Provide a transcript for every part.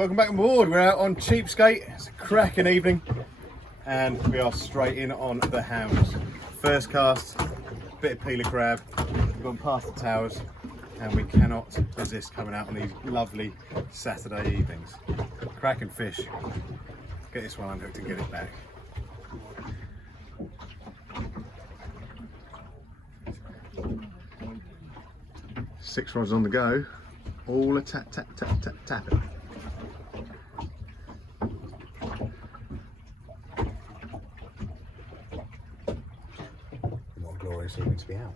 welcome back on board. We're out on Cheapskate. It's a cracking evening and we are straight in on the hounds. First cast, bit of peeler crab. We've gone past the towers and we cannot resist coming out on these lovely Saturday evenings. Cracking fish. Get this one unhooked and get it back. Six rods on the go, all a tap tap tap tap tapping. What a glorious evening to be out.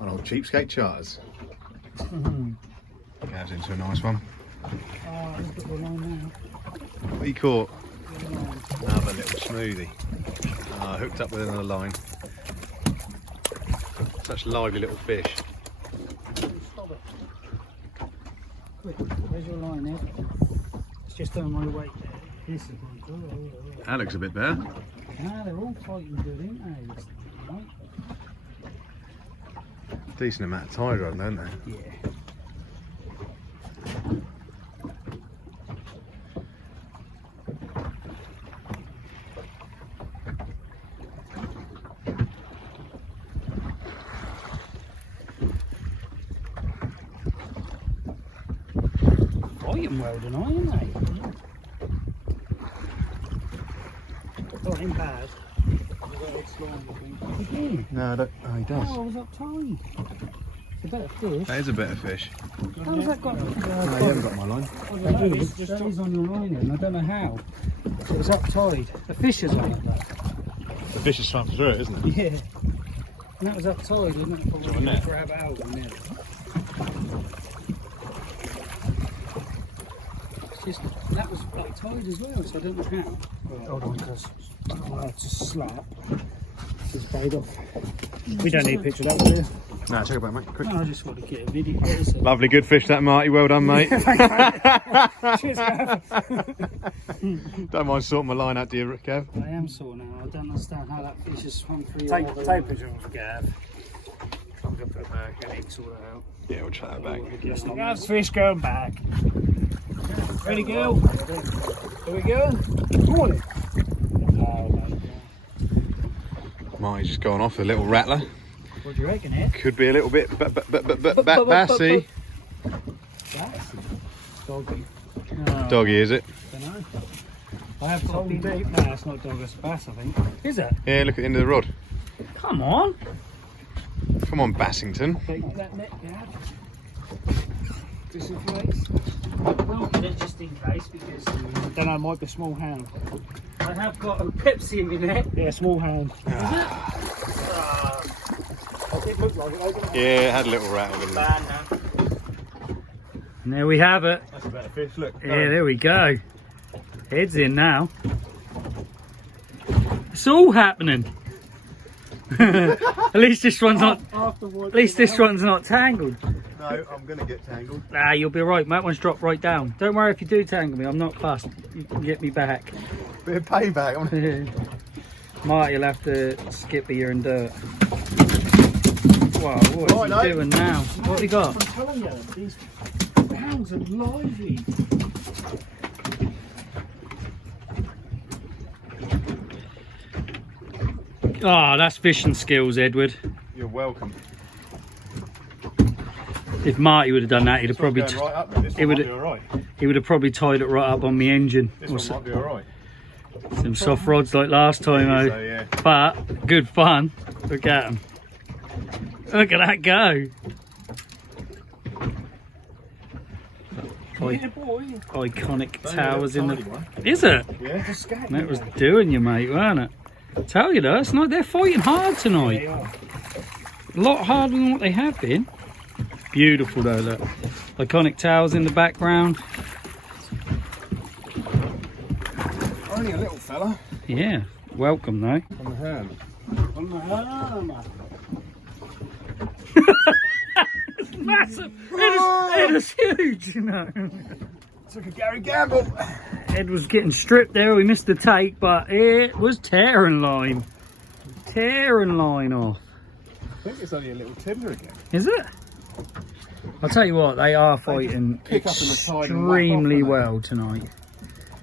On old Cheapskate charters. Gav's into a nice one. Oh, look at the line now. What you caught? Another little smoothie. Hooked up with another line. Such lively little fish. Stop it. Quick, where's your line, Ed? It's just on my weight there. This is one. That looks a bit better. Nah, they're all fighting good, ain't they? Right? Decent amount of tide rod, don't they? Yeah. Fighting well tonight, aren't they? Not in bad. No, I don't. Oh, he does. Oh, I was up tight. It's a better fish. That is a better fish. How's that got? No, you haven't got my line. That is on your line then. I don't know how. It was up tide. The fish is like that. The fish has swam through it, isn't it? Yeah. And that was up tide, wasn't it? Probably Wasn't it? grab out in there. It's just, that was like tide as well, so I don't know how. Right, hold on, because I'll just slap. Just paid off. We don't need a picture of that, do you? No, check it back, mate. Quick. No, I just want to get a video. What is it? Lovely, good fish, that Marty. Well done, mate. Cheers, Gav. Don't mind sorting my line out, do you, Gav? I am sore now. I don't understand how that fish has swum through. Take a picture of Gav. I'm going to put it back and egg sort it out. Yeah, we'll try that back. That's not Gav's fish going back. Ready, girl? Are we going? Come on. Marty's just gone off a little rattler. What do you reckon, Ed? Could be a little bit bassy. Doggy. Doggy, is it? I don't know. I have got deep. No, it's not dog, it's bass, I think. Is it? Yeah, look at the end of the rod. Come on. Come on, Bassington. Take that net, Gav. This is place. I'll get it just in case because I don't know, it might be a small hound. I have got a Pepsi in my net. Yeah, small hound. It looked like it, didn't it? Yeah, it had a little rattle in it. Now. And there we have it. That's a better fish, look. Yeah, there we go. Head's in now. It's all happening. At least this one's not. At least this one's not tangled. No, I'm gonna get tangled. Nah, you'll be right. That one's dropped right down. Don't worry if you do tangle me. I'm not fussed. You can get me back. Bit of payback. Marty, you'll have to skip here and dirt. Wow, what is he doing now? What have you got? I'm telling you, these hounds are lively. Ah, that's fishing skills, Edward. You're welcome. If Marty would have done that, he'd have This one's probably. going right up there. This He one would might be alright. He would have probably tied it right up on the engine. This one might be alright. Some soft rods like last time, So, though. yeah. But good fun. Look at him. Look at that go. Yeah, boy. Iconic Only a towers in little the. tiny one. Is it? Yeah. That was doing you, mate, weren't it? Tell you though, it's not. They're fighting hard tonight. They are. A lot harder than what they have been. Beautiful though, look. Iconic towers in the background. Only a little fella. Yeah, welcome though. On the hand. On the arm. It's massive. It is huge, you know. Took a Gary Gamble. Ed was getting stripped there. We missed the take, but it was tearing line. Tearing line off. I think it's only a little timber again. Is it? I'll tell you what, they are fighting pick up in the tide and whack extremely off, don't they? well tonight,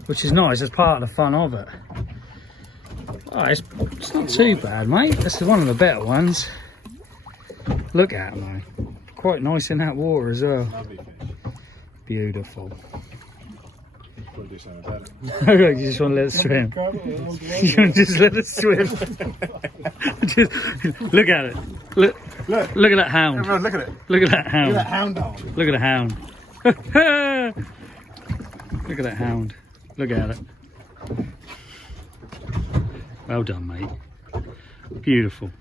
which is nice. It's part of the fun of it. Oh, it's not too bad, mate. This is one of the better ones. Look at it, mate. Quite nice in that water as well. Lovely fish. Beautiful. Gotta do something about it. You just want to let it swim. You want to just let it swim. Just look at it. Look at that hound. Everyone, look at it. Look at that hound. Look at that hound dog. Look at the hound. Look at that hound. Look at it. Well done, mate. Beautiful.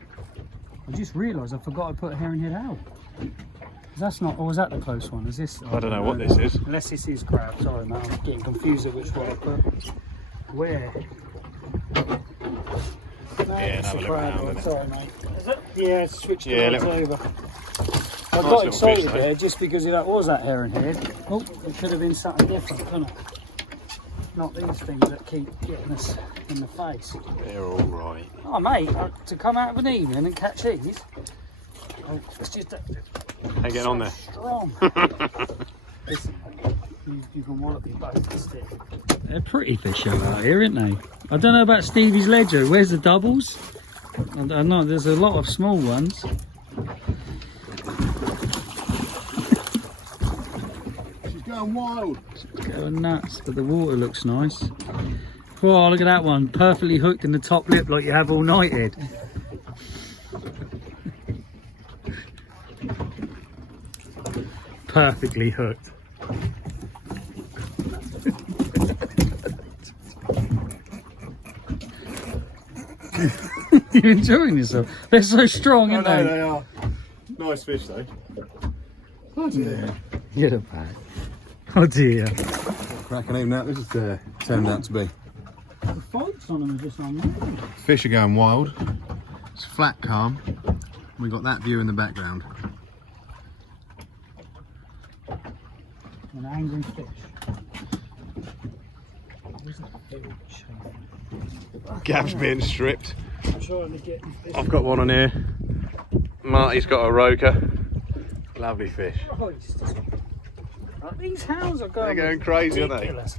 I just realised I forgot I put a herring head out. That's not, or was that the close one? Is this? I don't know what this is. Unless this is crab. Sorry, mate. I'm getting confused at which one I put. Where? No, and have a look around, innit? Sorry, mate. Is it? Yeah, it's switched Yeah, over. I got little excited fish, though. there just because what was that herring head? Oh, it could have been something different, couldn't it? Not these things that keep getting us in the face. They're all right. Oh, mate, to come out of an evening and catch these, it's just How you getting on there? strong. Listen, you can wallop me both with a stick. They're pretty fish out here, aren't they? I don't know about Stevie's ledger. Where's the doubles? I know there's a lot of small ones. She's going wild. Going nuts, but the water looks nice. Oh, look at that one, perfectly hooked in the top lip like you have all night, Ed. Perfectly hooked. You're enjoying yourself. They're so strong, aren't they? They are. Nice fish though. Oh dear. Get it back. Oh dear. Cracking even out. This is turned out to be. The fights on them are just unreal. Fish are going wild. It's flat calm. We got that view in the background. An angry fish. Where's that little chain? Gav's being stripped. I'm trying to get this. I've got one on here. Marty's got a roker. Lovely fish. Christ. These hounds are going, They're going crazy, aren't they? ridiculous.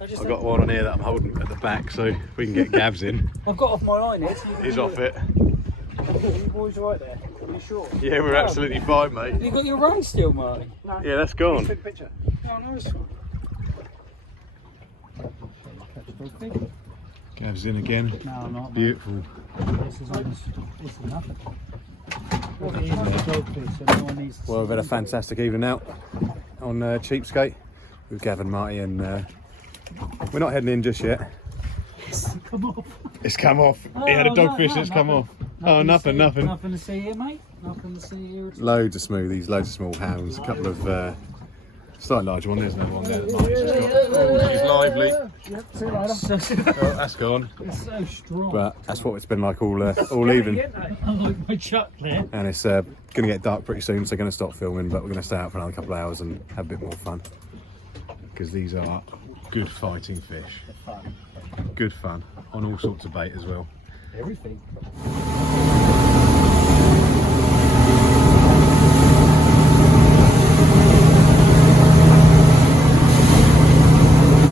I've got one on here that I'm holding at the back, so if we can get Gav's in. I've got off my eye net. So He's off it. You boys right there? Are you sure? Yeah, we're absolutely fine, mate. You got your run still, Marty? No. Yeah, that's gone. Take a picture. Oh, nice one. Gav's in again. No, I'm not. Beautiful. This is nothing. What it is a dogfish, so no one needs to Well, we've had a fantastic evening out on Cheapskate with Gav and Marty, and we're not heading in just yet. Come off. It's come off. He had a dogfish that's come off. Oh, nothing. Nothing to see here, mate. Nothing to see here at all. Loads of smoothies, loads of small hounds, a couple of slightly larger one. There's another one there that Marty's just got. Oh, she's lively. Yep, see you later. Oh, that's gone. It's so strong. But that's what it's been like all evening. I like my chuck there. And it's going to get dark pretty soon, so we're going to stop filming, but we're going to stay out for another couple of hours and have a bit more fun. Because these are good fighting fish. Fun. Good fun on all sorts of bait as well. Everything.